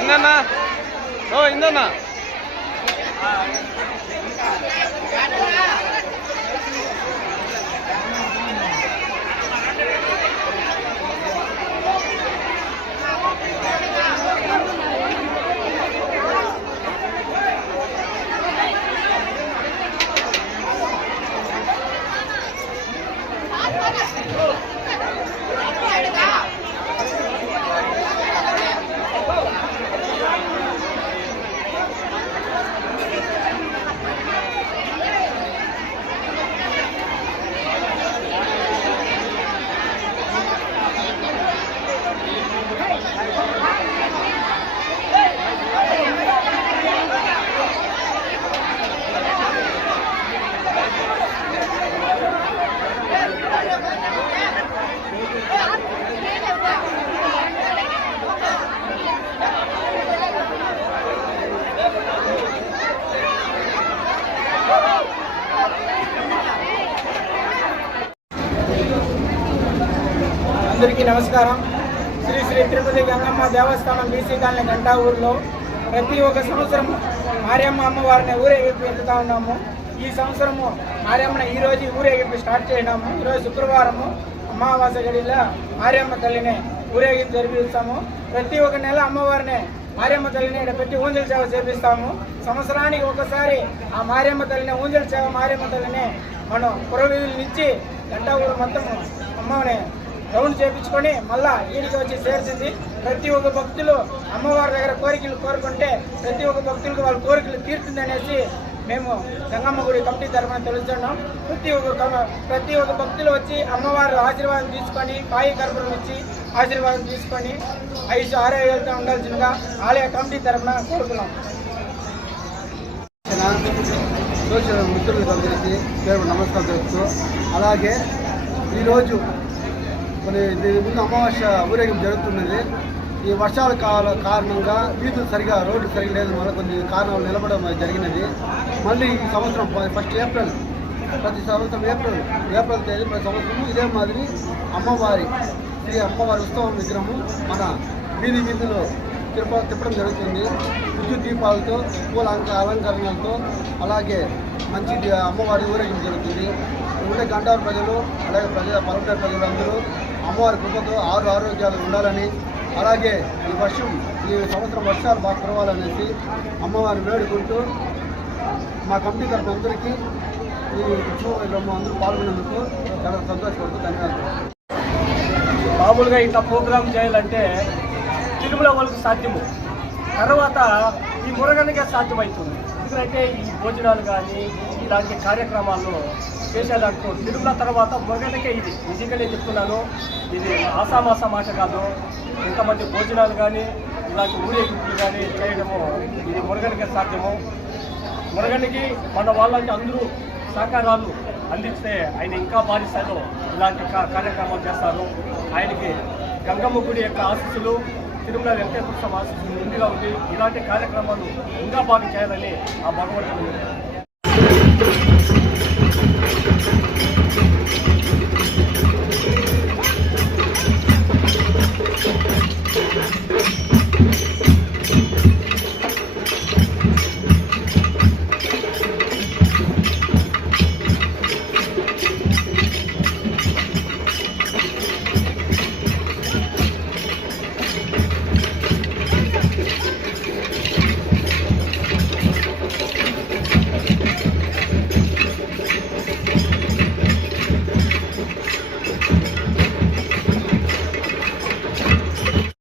ఇందన్నా ఓ ఇందన్నా అందరికీ నమస్కారం. శ్రీ శ్రీ తిరుపతి గంగమ్మ దేవస్థానం BC colony Ganta ఊరిలో ప్రతి ఒక్క సంవత్సరం మారియమ్మ అమ్మవారిని ఊరేగింపు ఎత్తుతా ఉన్నాము. ఈ సంవత్సరము మారియమ్మని ఈరోజు ఊరేగింపు స్టార్ట్ చేసినాము. ఈరోజు శుక్రవారము అమావాస్య గడిలో మారియమ్మ తల్లిని ఊరేగింపు జరిపిస్తాము. ప్రతి ఒక్క నెల అమ్మవారిని మారియమ్మ తల్లిని ఇక్కడ పెట్టి ఊంజల్ సేవ చేపిస్తాము. సంవత్సరానికి ఒకసారి ఆ మారియమ్మ తల్లిని ఊంజల్ సేవ మారియమ్మ తల్లిని మనం పురవీధుల నుంచి గంటా ఊరు మొత్తం అమ్మని రౌండ్ చేయించుకొని మళ్ళా ఈడికి వచ్చి చేర్చింది. ప్రతి ఒక్క భక్తులు అమ్మవారి దగ్గర కోరికలు కోరుకుంటే ప్రతి ఒక్క భక్తులకు వాళ్ళ కోరికలు తీరుతుంది అనేసి మేము గంగమ్మ గుడి కమిటీ తరఫున తెలుస్తున్నాం. ప్రతి ఒక్క భక్తులు వచ్చి అమ్మవారు ఆశీర్వాదం తీసుకొని కాయి కర్పూరం ఇచ్చి ఆశీర్వాదం తీసుకొని 5-6 ఉండాల్సిందిగా ఆలయ కమిటీ తరఫున కోరుతున్నాం. సోషల్ మిత్రులందరికీ పేరు నమస్కారం తెలుపుతూ, అలాగే ఈరోజు దీని ముందు అమావాస్య ఊరేగింపు జరుగుతున్నది. ఈ వర్షాల కారణంగా వీధులు సరిగా రోడ్డు సరిగా లేదు వల్ల కొన్ని కారణాలు నిలబడడం జరిగినది. మళ్ళీ ఈ సంవత్సరం 1 ఏప్రిల్ ప్రతి సంవత్సరం ఏప్రిల్ తేదీ ప్రతి సంవత్సరం ఇదే మాదిరి అమ్మవారి ఉత్సవం విగ్రహం మన వీధిలో తిప్పడం జరుగుతుంది. విద్యుత్ దీపాలతో పూల అలంకరణలతో అలాగే మంచి అమ్మవారి ఊరేగింపు జరుగుతుంది. ఉండే గంటారు ప్రజలు అలాగే పల్లెటూరు ప్రజలందరూ అమ్మవారి కృపతో ఆరోగ్యాలు ఉండాలని, అలాగే ఈ సంవత్సరం వర్షాలు బాగా కురవాలనేసి అమ్మవారిని వేడుకుంటూ మా కమిటీ తరఫున అందరికీ ఈ ఉత్సవం అందరూ పాల్గొనేందుకు చాలా సంతోషపడుతూ ధన్యవాదాలు. మామూలుగా ఇట్లా ప్రోగ్రామ్ చేయాలంటే తిరుమల వాళ్ళకి సాధ్యము, తర్వాత ఈ మురగనికే సాధ్యమవుతుంది. ఎందుకంటే ఈ భోజనాలు కానీ ఇలాంటి కార్యక్రమాలు చేసేదాంట్లో తిరుమల తర్వాత మురగనికే ఇది నిజంగానే చెప్తున్నాను. ఇది ఆసామాస మాట కాదు. ఇంతమంది భోజనాలు కానీ ఇలాంటి ఊరేగింపులు కానీ చేయడము ఇది మురగనికే సాధ్యము. మురగనికి మన వాళ్ళకి అందరూ సహకారాలు అందిస్తే ఆయన ఇంకా భారీ స్థాయిలో ఇలాంటి కార్యక్రమాలు చేస్తారు. ఆయనకి గంగమ్మ గుడి యొక్క ఆశీస్సులు, తిరుమల వెంకటేశ్వర స్వామి ఆశీస్సులు ముందుగా ఉంది. ఇలాంటి కార్యక్రమాలు ఇంకా బాగా చేయాలని ఆ భగవంతుడు